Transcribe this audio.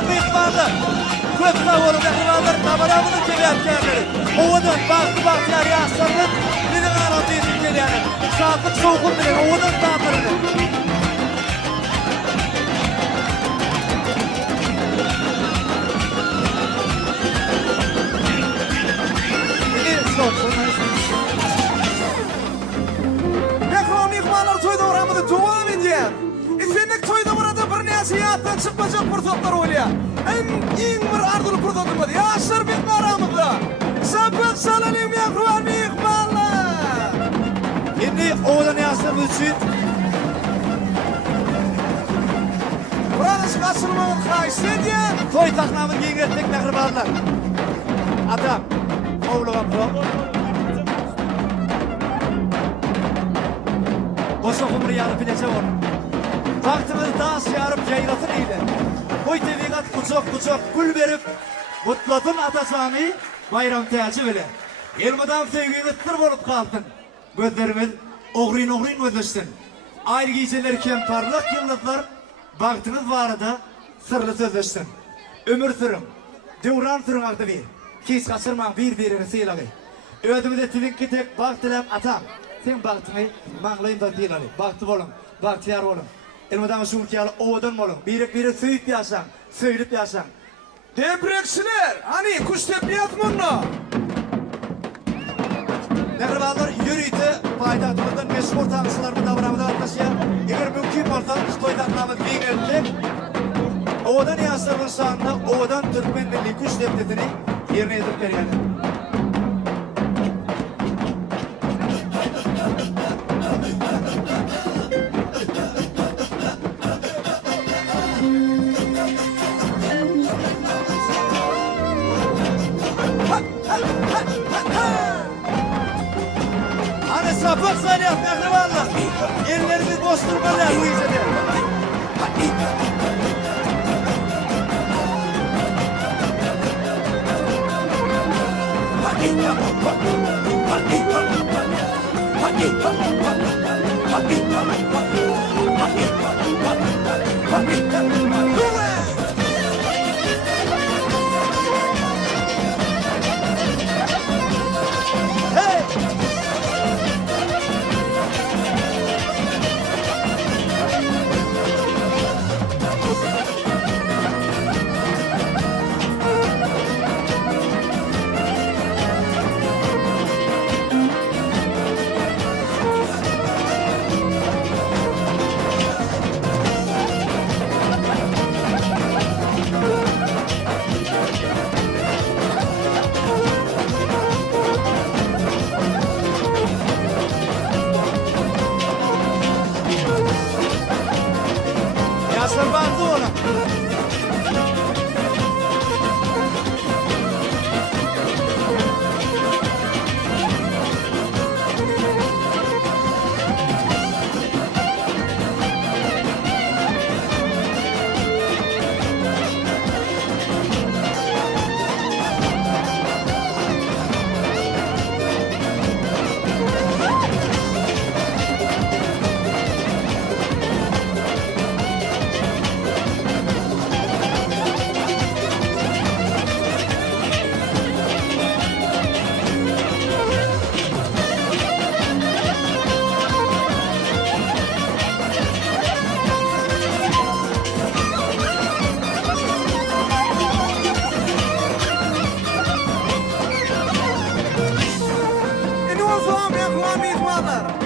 mehriban mehribanlar. Köp savolu mehribanlar tabaramını tebiyatkenleri. Ovadan baktı yaslarının biri garanti edip geliyani. Şartlık soğukun bilen ovadan tabarını. Mehriban mehribanlar toyda uğramıdı devam ediyor. Efendik toyda burada bir nasihattan çıkmayacak fırsatlar oluyor. En bir ardılı fırsatımız. Yaşar bir aramızda. Sabit salalim mehriban mehribanlar. Şimdi oğlan yaşlarımız için Burası kaçırmanın kayısı diye. toy taknamını giyinettik mehribanlar. Adam, oğluğa pro. Boşa kumru yanıp bilece var. Vaktimiz daha şiarıp yayratın iyiydi. Koy tevigat kucak gül verip mutlatın atacağımı bayram teyacı bile. Elmadan sevgimiz tır bolup kaldın. Gözlerimiz oğrin gözleştin. Ayrı giyceler kem parlak yıldızlar. Vaktimiz vardı sırlı sözleştin. Ömür sürüm, devran sürüm aktı bir. Hiç kaçırmam birini sıyla bir. Ödümüze tilinki tek baktılem atam. Sen baktını mağlayın da değil ali. Baktı olun, baktiyar olun. Elmadan şun ki ovadan olun. Biri söğüt yaşam, söylüp yaşam. Debrekçiler, hani kuş tepiyat bunu. Mehribanlar yürüyütü paydahtımızdan meşhur tanışılarımı davranımda atlaşıya. Eğer mümkün olsa toy taknamız giyinettik. Ovadan yaşlarımın şanına ovadan Türkmen Milli Kuş Devleti'ni yerine edip veriyor. Hani sapık sanıyor mehribanlar. Ellerimiz boş durmalar bu işe. Yaşlar baktı ona. En o zaman mehriban mehribanlar.